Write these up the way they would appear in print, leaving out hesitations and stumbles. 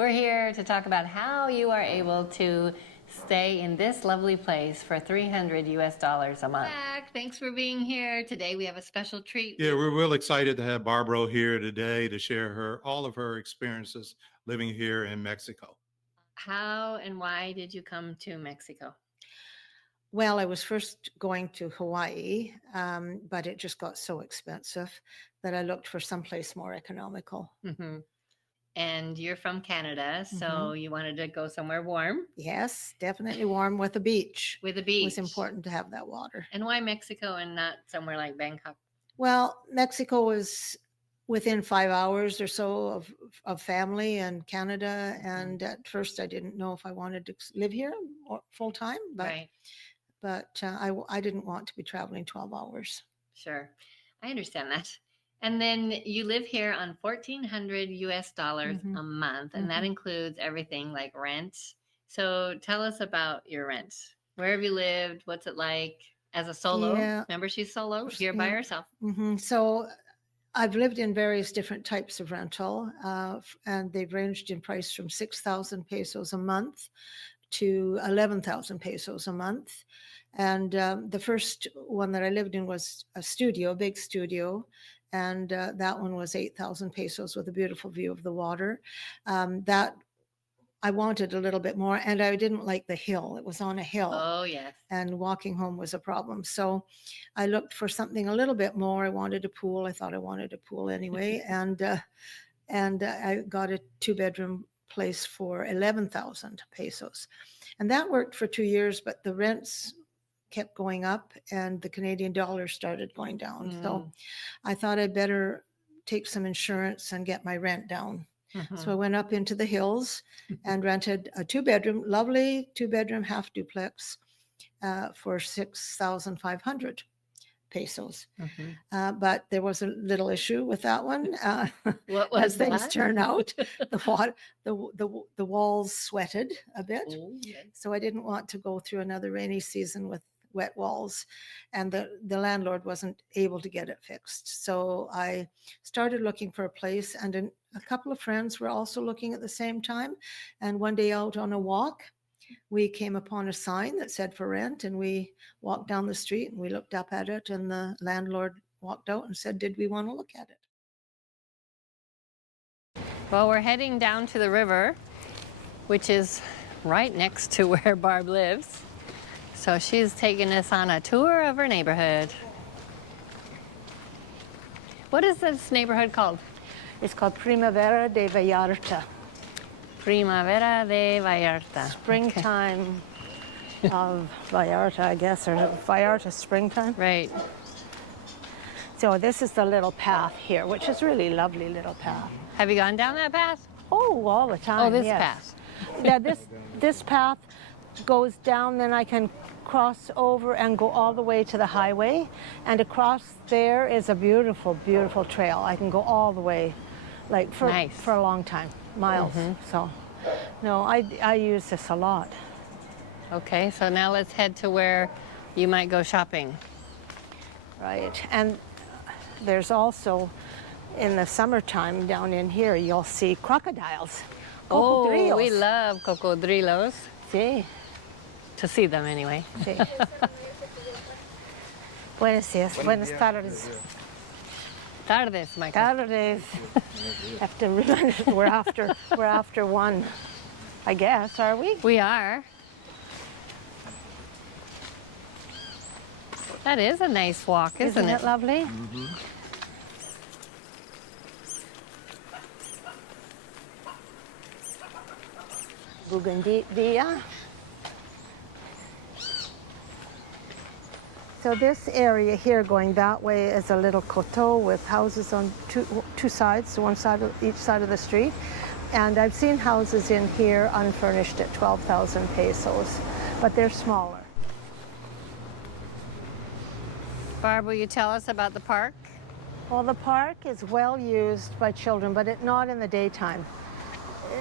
We're here to talk about how you are able to stay in this lovely place for $300 a month. Thanks for being here. Today we have a special treat. Yeah, we're real excited to have Barbro here today to share all of her experiences living here in Mexico. How and why did you come to Mexico? Well, I was first going to Hawaii, but it just got so expensive that I looked for someplace more economical. Mm-hmm. And you're from Canada, so you wanted to go somewhere warm. Yes, definitely warm with a beach. With a beach. It was important to have that water. And why Mexico and not somewhere like Bangkok? Well, Mexico was within 5 hours or so of family and Canada. And at first I didn't know if I wanted to live here full time, but I didn't want to be traveling 12 hours. Sure. I understand that. And then you live here on $1,400 a month, and that includes everything like rent. So tell us about your rent. Where have you lived? What's it like as a solo? Yeah. Remember, she's solo here by herself. So I've lived in various different types of rental, and they've ranged in price from 6,000 pesos a month to 11,000 pesos a month. And the first one that I lived in was a studio, a big studio. And that one was 8,000 pesos with a beautiful view of the water. That I wanted a little bit more, and I didn't like the hill. It was on a hill. Oh, yes. And walking home was a problem. So I looked for something a little bit more. I wanted a pool. I thought I wanted a pool anyway. and I got a 2-bedroom place for 11,000 pesos. And that worked for 2 years, but the rents kept going up and the Canadian dollar started going down. So I thought I'd better take some insurance and get my rent down. So I went up into the hills and rented a 2-bedroom, lovely 2-bedroom half duplex for 6,500 pesos. But there was a little issue with that one. What was as things that? turn out, the walls sweated a bit. Oh, yes. So I didn't want to go through another rainy season with wet walls, and the landlord wasn't able to get it fixed. So I started looking for a place, and a couple of friends were also looking at the same time. And one day out on a walk, we came upon a sign that said for rent, and we walked down the street and we looked up at it, and the landlord walked out and said, did we want to look at it? Well, we're heading down to the river, which is right next to where Barb lives. So she's taking us on a tour of her neighborhood. What is this neighborhood called? It's called Primavera de Vallarta. Primavera de Vallarta. Springtime of Vallarta, I guess, or Vallarta springtime. Right. So this is the little path here, which is really lovely little path. Have you gone down that path? Oh, all the time. Oh, this yes. path. Yeah, this path goes down, then I can cross over and go all the way to the highway. And across there is a beautiful, beautiful trail. I can go all the way, like for a long time, miles. So, no, I use this a lot. Okay, so now let's head to where you might go shopping. Right, and there's also, in the summertime down in here, you'll see crocodiles. Oh, Cocodrilos. we love cocodrilos. Sí. To see them anyway. Sí. Buenos días, buenas tardes. Tardes, Michael. Tardes. Have to remember, we're after 1, I guess, are we? We are. That is a nice walk, isn't it? Isn't it lovely? Bougainvillea. So this area here going that way is a little coteau with houses on two sides, so one side of each side of the street. And I've seen houses in here unfurnished at 12,000 pesos, but they're smaller. Barb, will you tell us about the park? Well, the park is well used by children, but not in the daytime.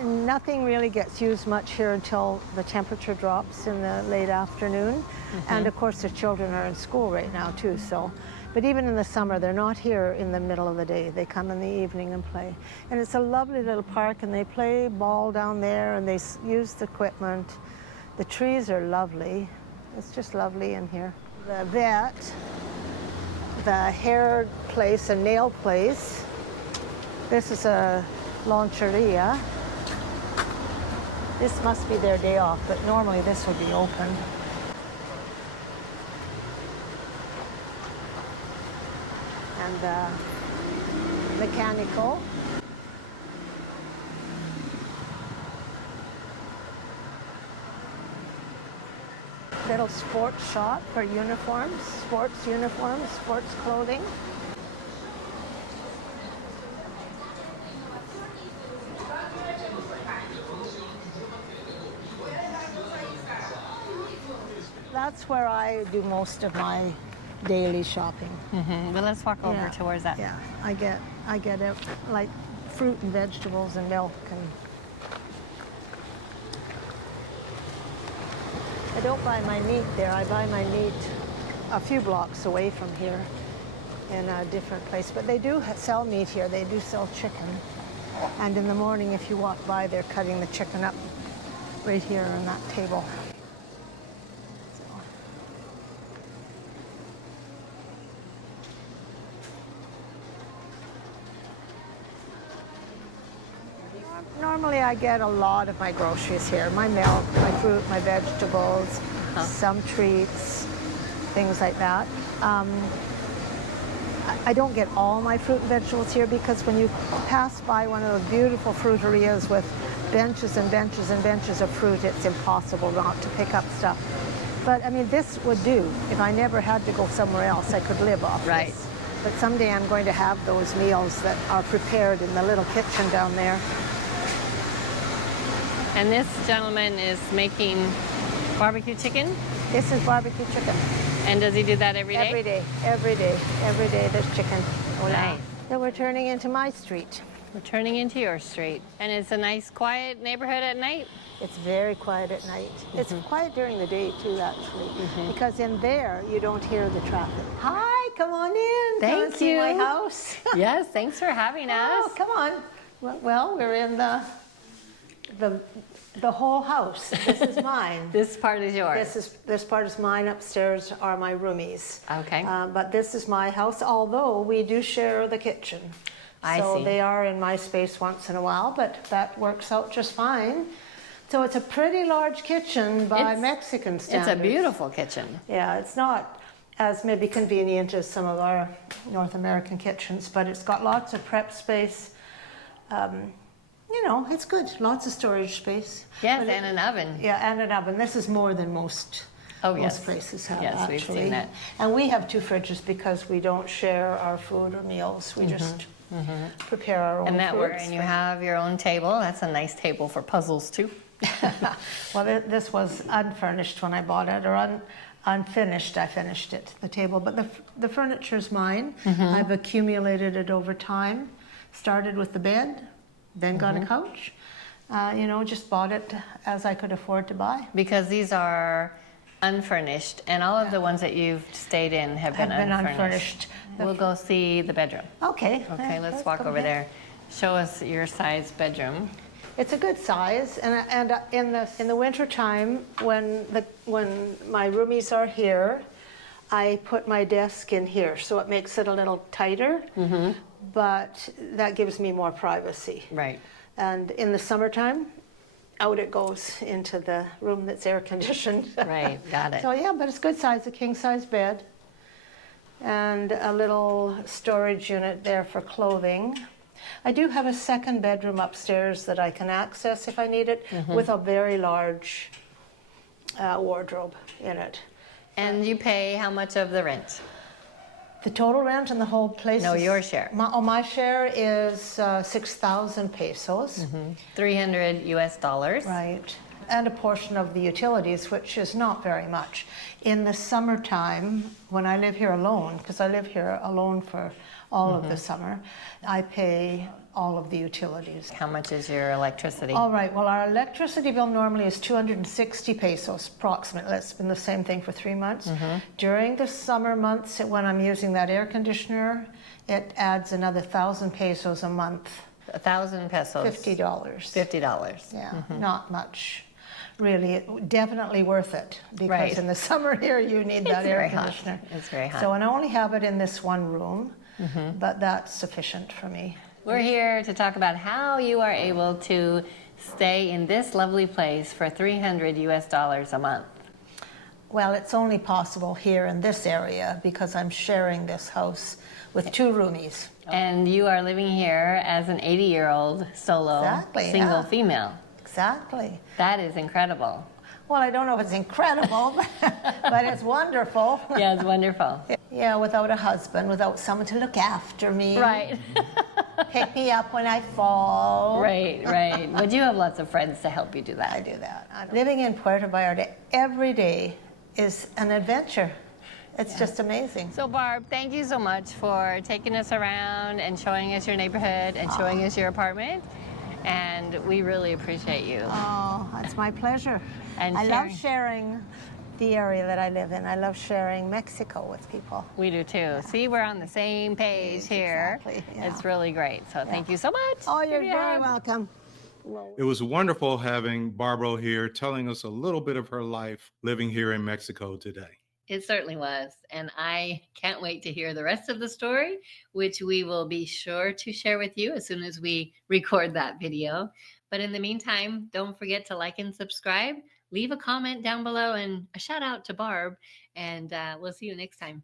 Nothing really gets used much here until the temperature drops in the late afternoon. And of course the children are in school right now too, so But even in the summer, they're not here in the middle of the day. They come in the evening and play. And it's a lovely little park, and they play ball down there, and they use the equipment. The trees are lovely. It's just lovely in here. The vet, the hair place and nail place. This is a loncheria. This must be their day off, but normally this will be open. And mechanical. Little sports shop for uniforms, sports clothing. That's where I do most of my daily shopping. Well, let's walk over towards that. Yeah, I get it, like fruit and vegetables and milk, and I don't buy my meat there. I buy my meat a few blocks away from here in a different place. But they do sell meat here. They do sell chicken. And in the morning, if you walk by, they're cutting the chicken up right here on that table. Normally I get a lot of my groceries here. My milk, my fruit, my vegetables, some treats, things like that. I don't get all my fruit and vegetables here because when you pass by one of the beautiful fruiterias with benches and benches and benches of fruit, it's impossible not to pick up stuff. But I mean, this would do. If I never had to go somewhere else, I could live off this. But someday I'm going to have those meals that are prepared in the little kitchen down there. And this gentleman is making barbecue chicken? This is barbecue chicken. And does he do that every day? Every day, every day, every day there's chicken. Nice. So we're turning into my street. We're turning into your street. And it's a nice, quiet neighborhood at night? It's very quiet at night. It's quiet during the day too, actually, because in there you don't hear the traffic. Hi, come on in. Thank Come see you. my house. Yes, thanks for having us. Oh, come on. Well, we're in the whole house. This is mine. This part is yours. This part is mine. Upstairs are my roomies. Okay. But this is my house, although we do share the kitchen. I so see. They are in my space once in a while, but that works out just fine. So it's a pretty large kitchen by Mexican standards. It's a beautiful kitchen. Yeah, it's not as maybe convenient as some of our North American kitchens, but it's got lots of prep space. You know, it's good. Lots of storage space. Yes, and an oven. Yeah, and an oven. This is more than most places have, yes, actually. we've seen that. And we have 2 fridges because we don't share our food or meals. We just prepare our own And that foods. and you have your own table. That's a nice table for puzzles too. Well, this was unfurnished when I bought it, or unfinished. I finished it, the table. But the furniture's mine. I've accumulated it over time. Started with the bed, then got a couch. You know, just bought it as I could afford to buy. Because these are unfurnished, and all of the ones that you've stayed in have been unfurnished. We'll go see the bedroom. Okay. Okay, let's walk over there. Show us your size bedroom. It's a good size, and in the winter time when my roomies are here, I put my desk in here, so it makes it a little tighter. But that gives me more privacy. Right. And in the summertime, out it goes into the room that's air conditioned. Right, got it. So yeah, but it's good size, a king size bed, and a little storage unit there for clothing. I do have a second bedroom upstairs that I can access if I need it, with a very large wardrobe in it. And you pay how much of the rent? The total rent in the whole place? No, your share. My share is 6,000 pesos. 300 US dollars. Right. And a portion of the utilities, which is not very much. In the summertime, when I live here alone, because I live here alone for all of the summer, I pay all of the utilities. How much is your electricity? All right, well, our electricity bill normally is 260 pesos approximately. That's been the same thing for 3 months. During the summer months, when I'm using that air conditioner, it adds another 1,000 pesos a month. 1,000 pesos. $50. $50. Yeah, not much. Really, definitely worth it, because Right. in the summer here you need that air very hot. conditioner. It's very hot. So, and I only have it in this one room, but that's sufficient for me. We're here to talk about how you are able to stay in this lovely place for $300 a month. Well, it's only possible here in this area because I'm sharing this house with 2 roomies. And you are living here as an 80-year-old solo Exactly, single yeah. female. Exactly. That is incredible. Well, I don't know if it's incredible, but it's wonderful. Yeah, it's wonderful. Yeah, without a husband, without someone to look after me. Right. Pick me up when I fall. Right, right. But you have lots of friends to help you do that. I do that. Living in Puerto Vallarta every day is an adventure. It's just amazing. So Barb, thank you so much for taking us around and showing us your neighborhood and showing us your apartment. And we really appreciate you. Oh, it's my pleasure. And I love sharing the area that I live in. I love sharing Mexico with people. We do too. See, we're on the same page here. Exactly, yeah. It's really great. So thank you so much. Oh, you're Give me a very hug. welcome. It was wonderful having Barbro here telling us a little bit of her life living here in Mexico today. It certainly was. And I can't wait to hear the rest of the story, which we will be sure to share with you as soon as we record that video. But in the meantime, don't forget to like and subscribe. Leave a comment down below and a shout out to Barb. And we'll see you next time.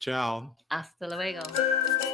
Ciao. Hasta luego.